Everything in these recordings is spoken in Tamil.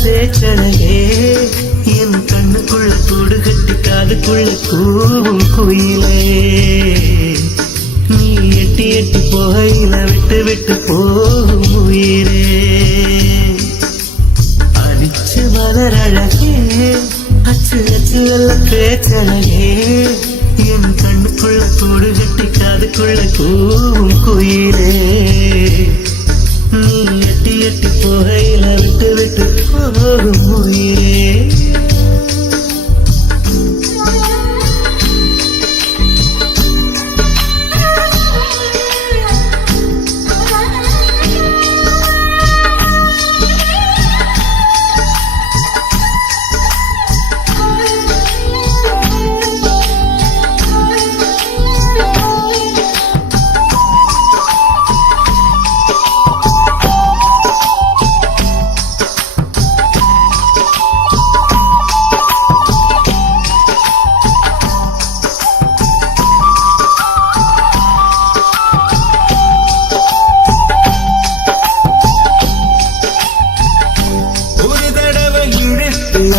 பேச்சழகே என் கண்ணுக்குள்ள கூடு கட்டி காதுக்குள்ள கூவும் குயிலே நீ எட்டி எட்டி போகையில விட்டு விட்டு போகும் உயிரே அடிச்ச மலரழகே அச்சு அச்சு வெள்ள பேச்சழகே என் கண்ணுக்குள்ள கூடு கட்டி காதுக்குள்ள கூவும் குயிலே நீ எட்டி எட்டி போகையில விட்டு விட்டு போகும் உயிரே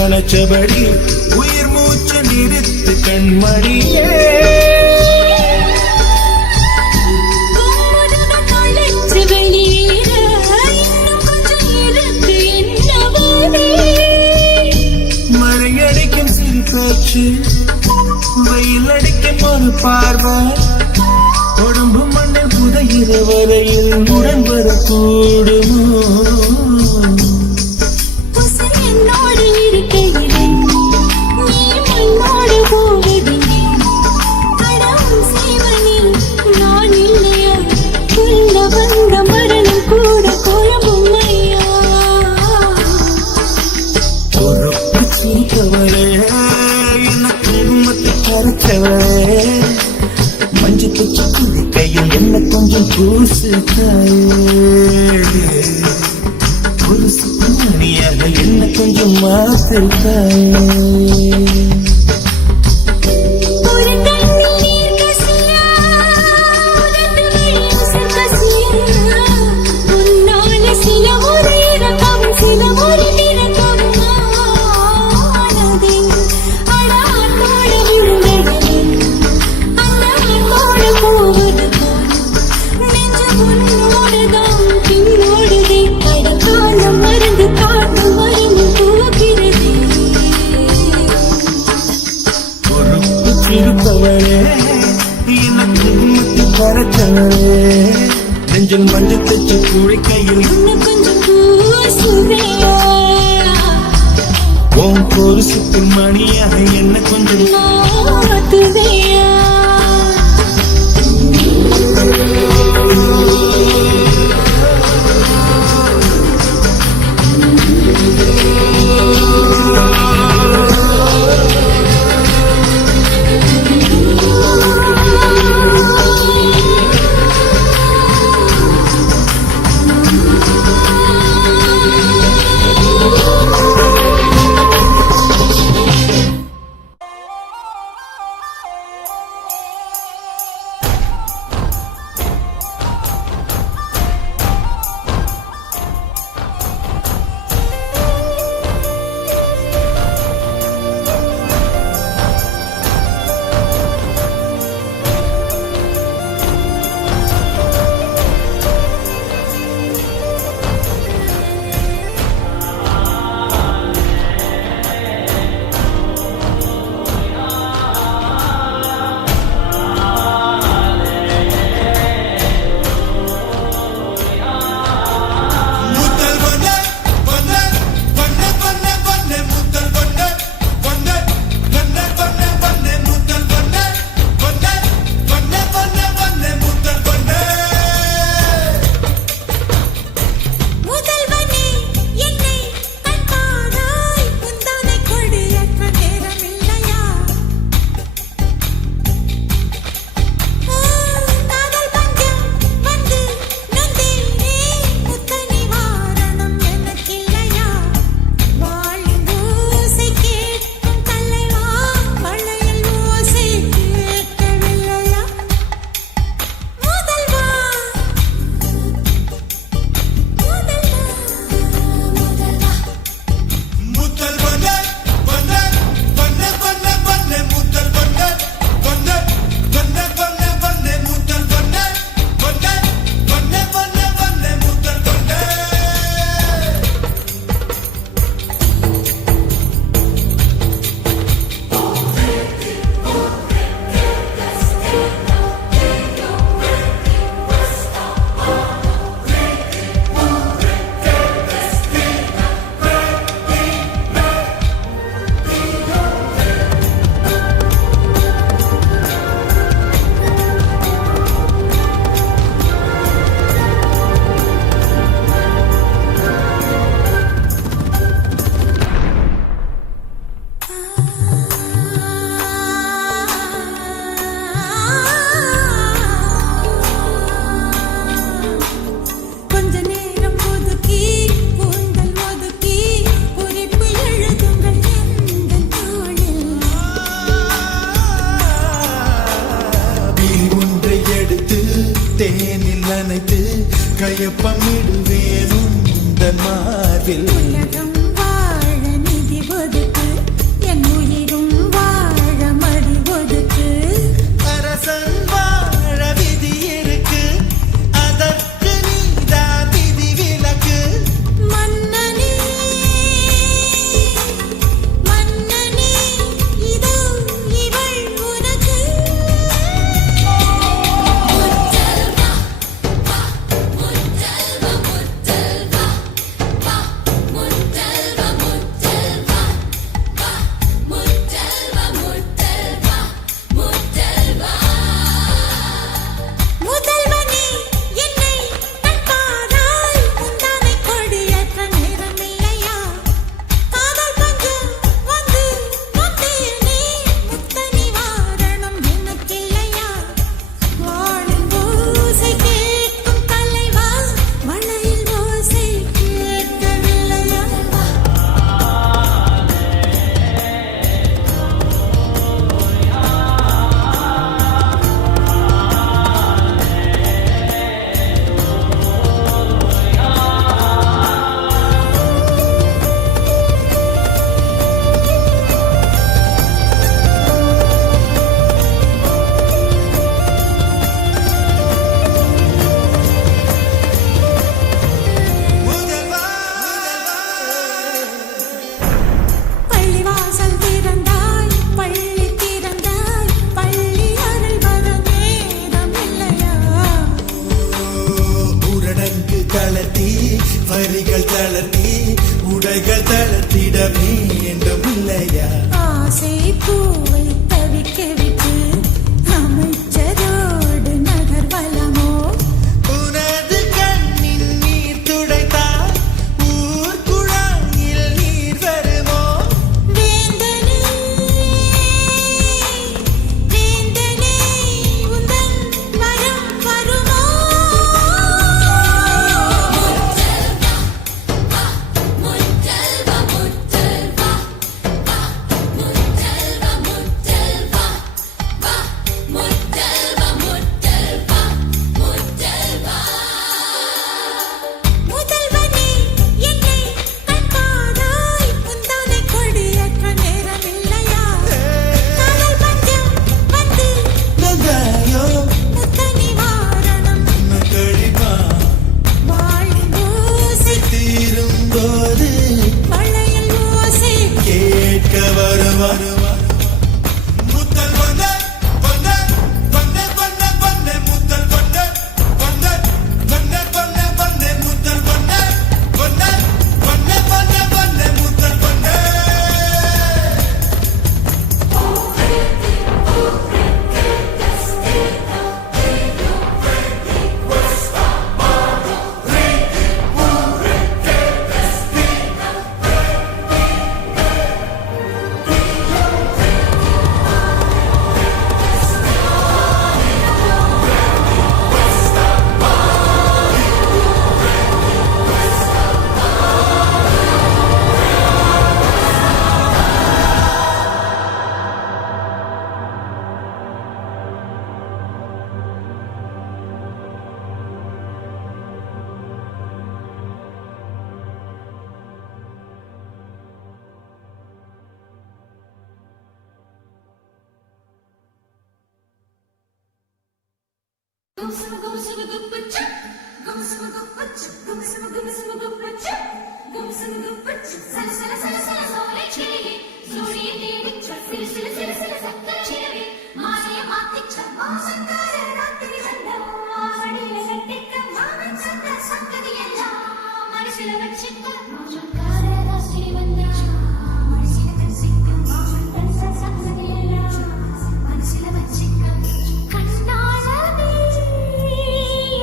அணைச்சபடி உயிர் மூச்சு நிறுத்து கண்மணியே மறையடிக்கும் சிரிப்பாச்சு வெயில் அடிக்கும் ஒரு பார்வை உடம்பு மண்ணில் புதைகிற வரையில் உடன் வரக்கூடுமோ மஞ்சு பூச்சி குதி கையில் என்ன கொஞ்சம் பூசு தாயே ஒரு சுப்பனியாக என்ன கொஞ்சம் மாத்து தாயே இருப்பவளே எனக்கு முத்தி பறச்சவளே நெஞ்சில் மஞ்சள் தச்சு குழிக்கையில் கொஞ்சம் பூசுவியா உன் ஒரு சுத்து மணியாக என்ன கொஞ்சம் மாத்துவியா தேனில் நனைத்து கையப்பமிடுவேன் உந்தன் மார்பில் உலகம் வாழ நிதி ஒதுக்கு என் உயிரும் வாழ மடி ஒதுக்கு அரசன் வாழ விதி இருக்கு அதற்கு நீதான் விதி விலக்கு மன்னனே மன்னனே இதோ இவள் உனக்கு முத்தல்வா முத்தல்வா இல்லையா ஆசை பூவை தவிக்க விட்டு அமைச்சரோடு நகர்வலமோ உனது கண்ணின் நீர் துடைத்தால் ஊர் குழாயில் நீர் வருமோ வேந்தனே வேந்தனே உந்தன் வரம் வருமோ முதல்வனே என்னை கண்பாராய் உந்தனை கொடியற்ற நேரம் இல்லையா காதல் பஞ்சம் வந்து நகாயோ முத்த நிவாரணம் கழிவா வாழின் ஓசை தீரும் போது வளையல் ஓசை கேட்க வருவார் முத்தல் வந்த வந்த வந்த வந்த வந்த முத்தல் வந்த வந்த வந்த வந்த வந்த முத்தல் வந்த வந்த வந்த வந்த வந்த முத்தல் வந்த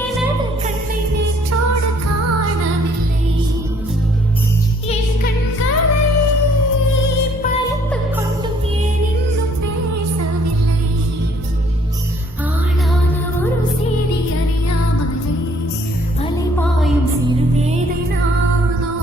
எனது கண்ணை நேற்றோடு காணவில்லை என் கண்களை பறித்துக் கொண்டும் ஏன் இன்னும் பேசவில்லை ஆளான ஒரு செய்தி அறியாமலே அலைபாயும் சிறுவேதை நானோ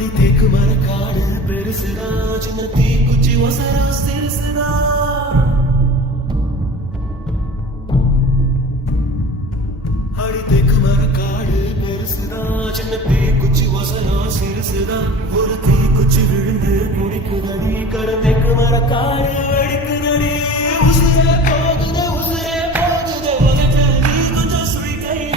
அடி தேக்கு மரக்காடு பெருசுதா சின்ன தீக்குச்சி ஒசரா சிறுசுதா அடி தேக்கு மரக்காடு பெருசுதா சின்ன தீக்குச்சி ஒசரா சிறுசுதா ஒரு தீக்குச்சி விழுந்து குடிக்குதடி கருந்தேக்கு மரக்காடு வெடிக்குதடி உசுரே போகுதே உதட்ட நீ கொஞ்சம் சுழி கையில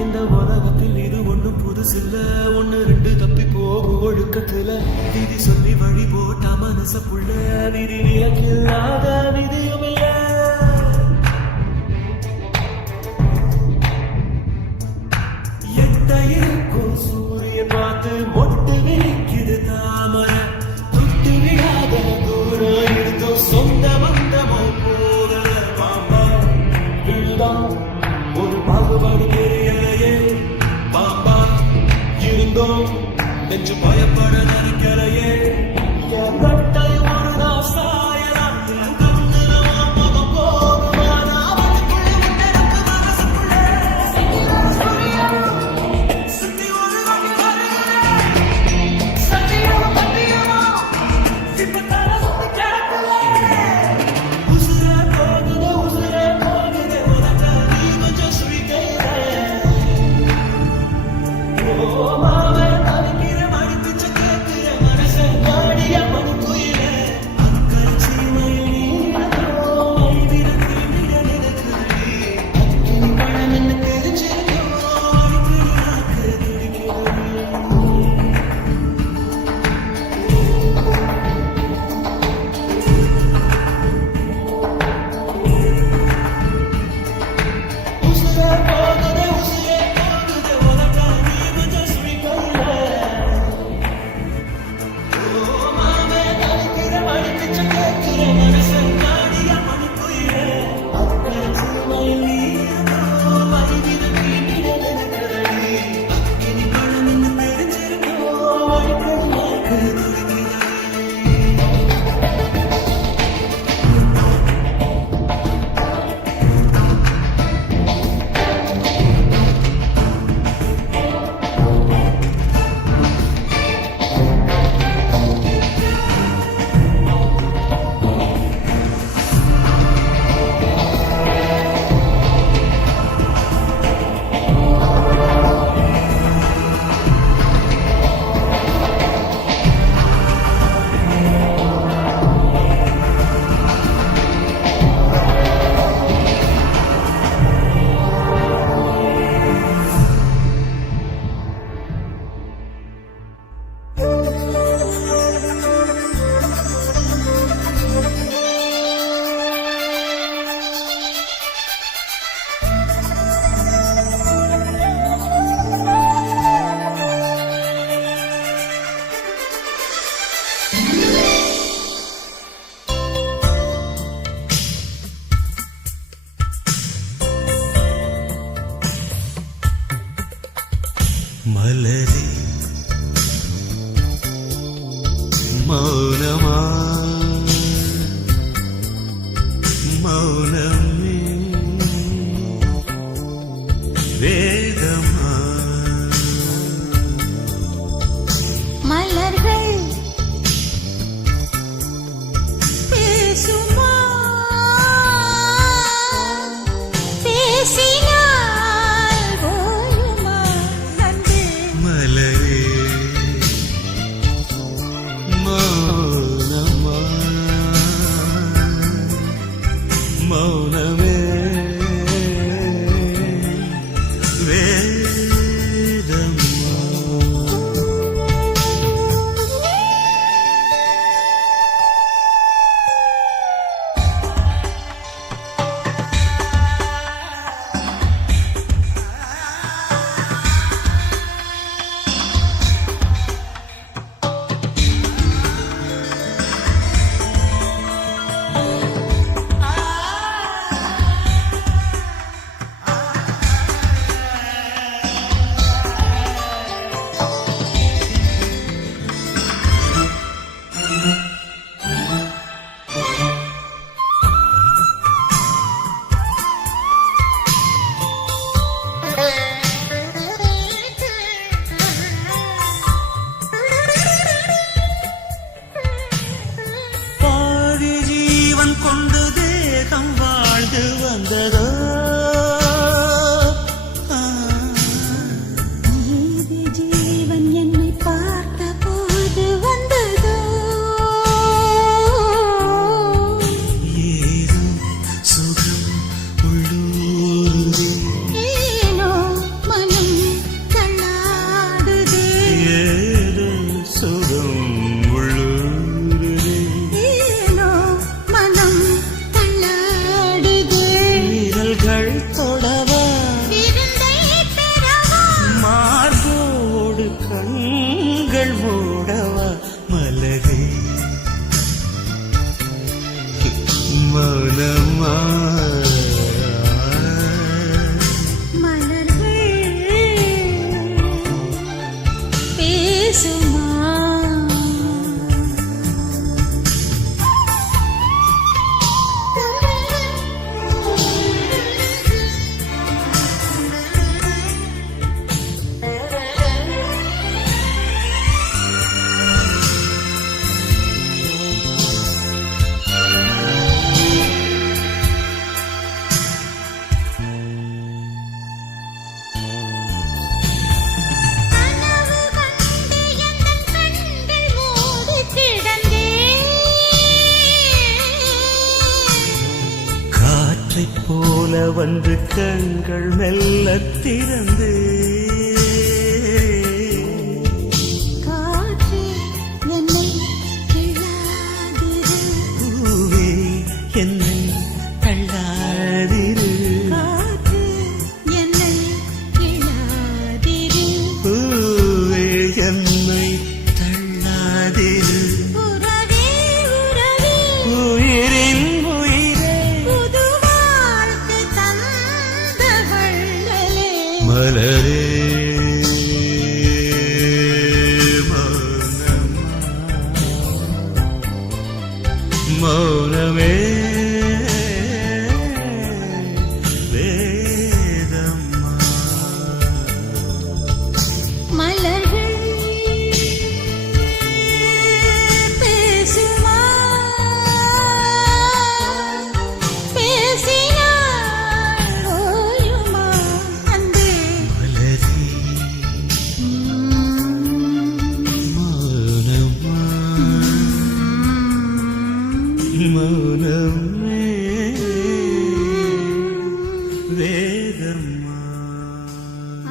இந்த உலகத்தில் இது ஒண்ணும் புதுசில்ல ஒண்ணு ரெண்டு தப்பி போகும் ஒழுக்கத்துல விதி சொல்லி வழி போட்ட மனச புள்ள விதி விலக்கில்லாத விதியும் இல்ல எட்ட இருக்கும் சூரியன் பார்த்து மொட்டு விரிக்குது தாமரை தொட்டு விடாத தூரம் இருந்தும் சொந்த பந்தமோ போகல பாம்பா விழுதான் ஒரு பாகுபாடு தெரியலையே பாம்பா இருந்தோம் நெஞ்சு பயப்பட நினைக்கலையே என் கட்டை ஒரு நாள் சாயலாம் என் கண்ணுல உன் முகம் போகுமா நான் அவனுக்குள்ளே உன்னெடுப்பு மனசுக்குள்ளே சுத்தி ஒரு வழி வருகிறேன் சத்தியம் சத்தியமா இப்ப தலை சுத்தி கிடக்கல உசுரே போகுதே உதட்ட நீ கொஞ்சம் சுழி கையில ஓ மாவே தவிக்கிற மடிப்பிச்ச கேட்கிற மௌனமா மலர்கள் பேசுமா கனவு கண்டு எந்தன் கண்கள் மூடிக் கிடந்தேன். காற்றைப் போல வந்து கண்கள் மெல்லத் திறந்து காற்றே என்னை கிள்ளாதிரு. பூவே என்னை தள்ளாதிரு காற்றே என்னை கிள்ளாதிரு. பூவே என்னை தள்ளாதிரு உறவே உறவே உயிரின் உயிரே புது வாழ்க்கை தந்த வள்ளலே. மலரே மௌனமே வேதம்மா மலர்கள் பேசுமா பேசினால் ஓயுமா அன்பே. மலரே மௌனமா மௌனமே வேதம்மா